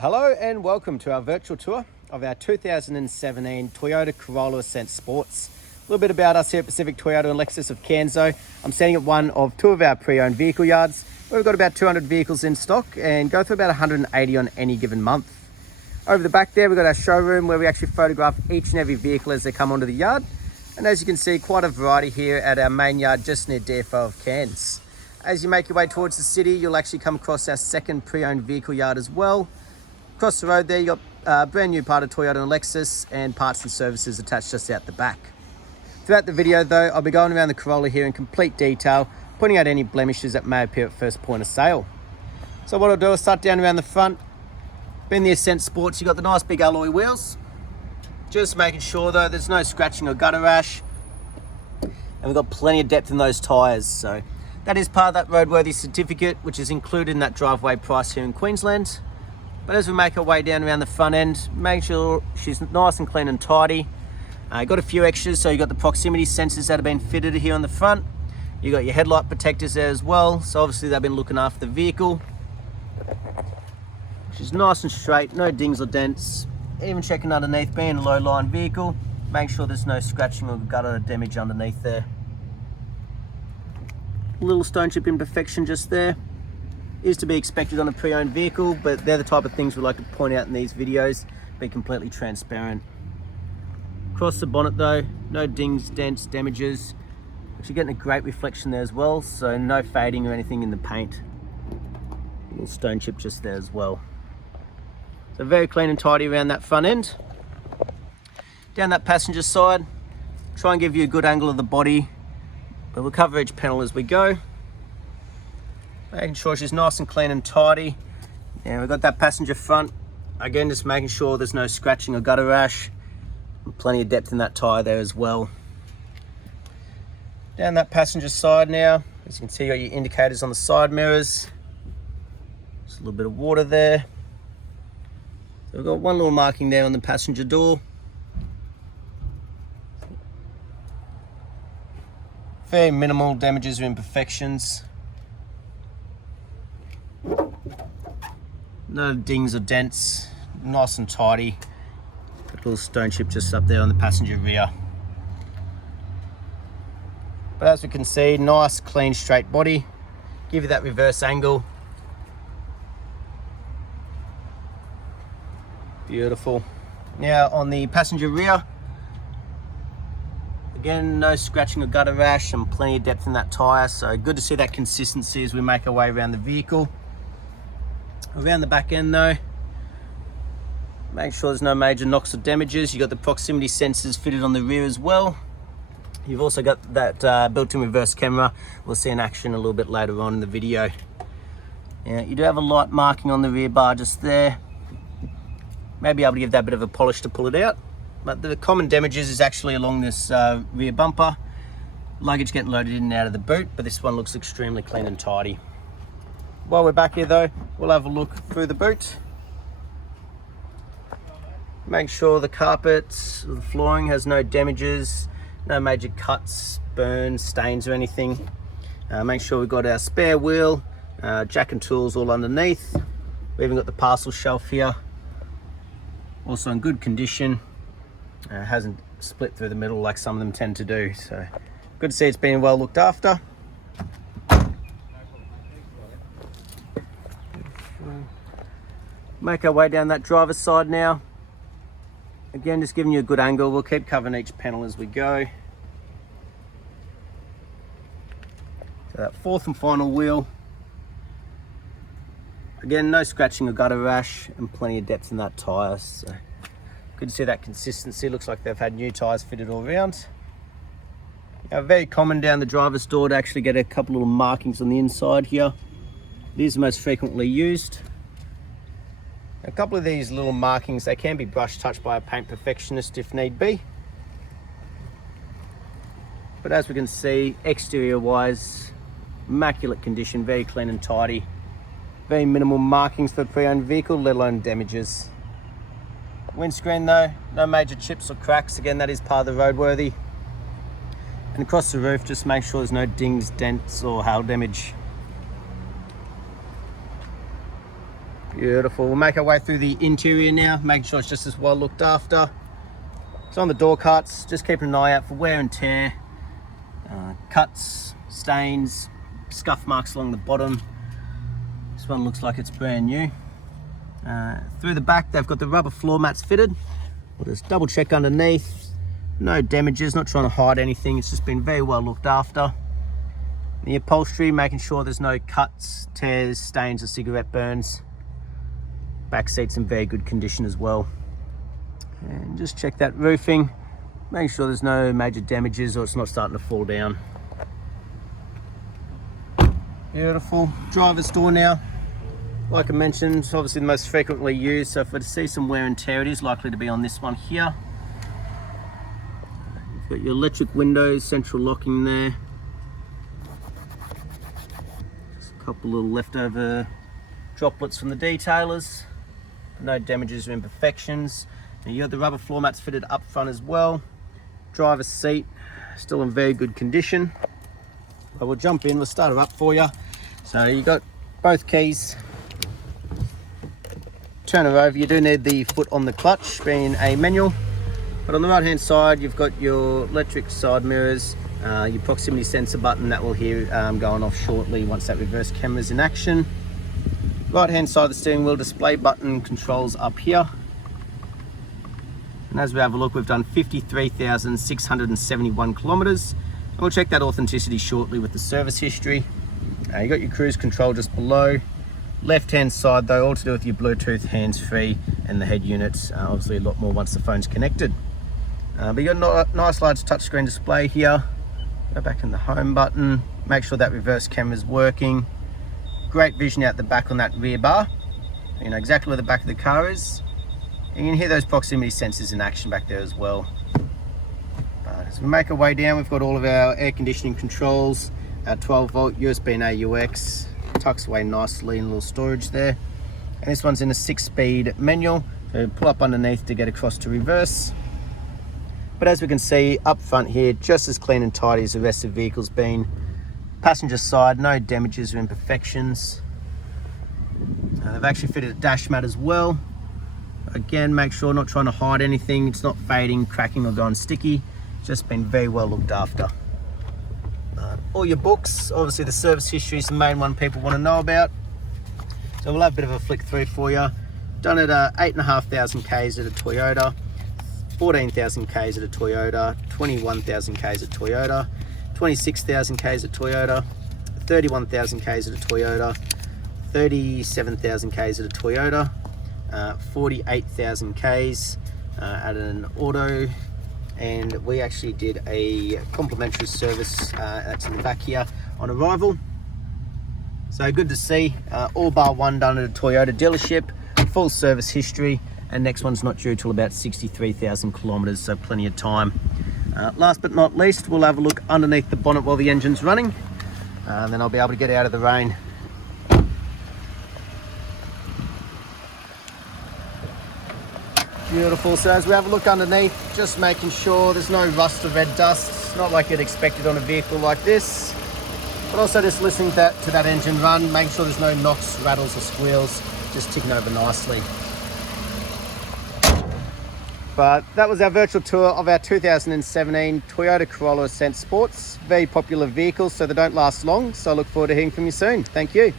Hello and welcome to our virtual tour of our 2017 Toyota Corolla Ascent Sports. A little bit about us here at Pacific Toyota and Lexus of Canso. I'm standing at one of two of our pre-owned vehicle yards. We've got about 200 vehicles in stock and go through about 180 on any given month. Over the back there, we've got our showroom where we actually photograph each and every vehicle as they come onto the yard. And as you can see, quite a variety here at our main yard just near DFO of Cairns. As you make your way towards the city, you'll actually come across our second pre-owned vehicle yard as well. Across the road there, you got a brand new part of Toyota and Lexus and parts and services attached just out the back. Throughout the video though, I'll be going around the Corolla here in complete detail, pointing out any blemishes that may appear at first point of sale. So what I'll do is start down around the front. Being the Ascent Sports, you've got the nice big alloy wheels. Just making sure though, there's no scratching or gutter rash. And we've got plenty of depth in those tyres. So that is part of that roadworthy certificate, which is included in that driveway price here in Queensland. But as we make our way down around the front end, make sure she's nice and clean and tidy. Got a few extras, so you got the proximity sensors that have been fitted here on the front. You got your headlight protectors there as well, so obviously they've been looking after the vehicle. She's nice and straight, no dings or dents. Even checking underneath, being a low line vehicle, make sure there's no scratching or gutter damage underneath there. A little stone chip imperfection just there. Is to be expected on a pre-owned vehicle, but they're the type of things we like to point out in these videos, be completely transparent. Across the bonnet though, no dings, dents, damages. Actually getting a great reflection there as well, so no fading or anything in the paint. A little stone chip just there as well. So very clean and tidy around that front end. Down that passenger side, try and give you a good angle of the body, but we'll cover each panel as we go. Making sure she's nice and clean and tidy. Now we've got that passenger front. Again, just making sure there's no scratching or gutter rash. And plenty of depth in that tyre there as well. Down that passenger side now, as you can see, you got your indicators on the side mirrors. Just a little bit of water there. So we've got one little marking there on the passenger door. Very minimal damages or imperfections. No dings or dents, nice and tidy. A little stone chip just up there on the passenger rear. But as we can see, nice, clean, straight body. Give you that reverse angle. Beautiful. Now on the passenger rear, again, no scratching or gutter rash and plenty of depth in that tyre. So good to see that consistency as we make our way around the vehicle. Around the back end though, make sure there's no major knocks or damages. You've got the proximity sensors fitted on the rear as well. You've also got that built-in reverse camera. We'll see in action a little bit later on in the video. Now, you do have a light marking on the rear bar just there. Maybe able to give that a bit of a polish to pull it out. But the common damages is actually along this rear bumper. Luggage getting loaded in and out of the boot, but this one looks extremely clean and tidy. While we're back here though, we'll have a look through the boot. Make sure the carpet, the flooring has no damages, no major cuts, burns, stains or anything. Make sure we've got our spare wheel, jack and tools all underneath. We've even got the parcel shelf here. Also in good condition. Hasn't split through the middle like some of them tend to do. So good to see it's been well looked after. Make our way down that driver's side now. Again, just giving you a good angle. We'll keep covering each panel as we go. So that fourth and final wheel. Again, no scratching or gutter rash and plenty of depth in that tyre. So good to see that consistency. Looks like they've had new tyres fitted all around. Now, very common down the driver's door to actually get a couple little markings on the inside here. These are most frequently used. A couple of these little markings, they can be brush touched by a paint perfectionist if need be. But as we can see, exterior wise, immaculate condition, very clean and tidy. Very minimal markings for a pre-owned vehicle, let alone damages. Windscreen though, no major chips or cracks. Again, that is part of the roadworthy. And across the roof, just make sure there's no dings, dents or hail damage. Beautiful. We'll make our way through the interior now, making sure it's just as well looked after. So on the door cuts, just keeping an eye out for wear and tear, cuts, stains, scuff marks along the bottom. This one looks like it's brand new. Through the back, they've got the rubber floor mats fitted. We'll just double check underneath. No damages, not trying to hide anything. It's just been very well looked after. The upholstery, making sure there's no cuts, tears, stains or cigarette burns. Back seat's in very good condition as well. And just check that roofing, make sure there's no major damages or it's not starting to fall down. Beautiful. Driver's door now. Like I mentioned, it's obviously the most frequently used, so if we see some wear and tear, it is likely to be on this one here. You've got your electric windows, central locking there. Just a couple little leftover droplets from the detailers. No damages or imperfections. And you got the rubber floor mats fitted up front as well. Driver's seat still in very good condition. But we'll jump in, we'll start it up for you. So you got both keys. Turn it over, you do need the foot on the clutch, being a manual. But on the right hand side, you've got your electric side mirrors, your proximity sensor button that will hear going off shortly once that reverse camera's in action. Right hand side of the steering wheel, display button controls up here. And as we have a look, we've done 53,671 kilometers. And we'll check that authenticity shortly with the service history. You got your cruise control just below. Left hand side though, all to do with your Bluetooth hands-free and the head units, obviously a lot more once the phone's connected. But you got a nice large touchscreen display here. Go back in the home button, make sure that reverse camera's working. Great vision out the back on that rear bar. You know exactly where the back of the car is. And you can hear those proximity sensors in action back there as well. As we make our way down, we've got all of our air conditioning controls, our 12 volt USB and AUX, tucks away nicely in a little storage there. And this one's in a 6-speed manual, so pull up underneath to get across to reverse. But as we can see up front here, just as clean and tidy as the rest of the vehicle's been. Passenger side, no damages or imperfections. They've actually fitted a dash mat as well. Again, make sure not trying to hide anything. It's not fading, cracking or going sticky. It's just been very well looked after. All your books, obviously the service history is the main one people want to know about. So we'll have a bit of a flick through for you. Done at 8,500 Ks at a Toyota, 14,000 Ks at a Toyota, 21,000 Ks at Toyota, 26,000 Ks at Toyota, 31,000 Ks at a Toyota, 37,000 Ks at a Toyota, 48,000 Ks at an auto, and we actually did a complimentary service that's in the back here on arrival. So good to see, all bar one done at a Toyota dealership, full service history, and next one's not due till about 63,000 kilometers, so plenty of time. Last but not least, we'll have a look underneath the bonnet while the engine's running, and then I'll be able to get out of the rain. Beautiful. So as we have a look underneath, just making sure there's no rust or red dust. It's not like you'd expect it on a vehicle like this. But also just listening to that engine run, making sure there's no knocks, rattles or squeals, just ticking over nicely. But that was our virtual tour of our 2017 Toyota Corolla Ascent Sports. Very popular vehicles, so they don't last long. So I look forward to hearing from you soon. Thank you.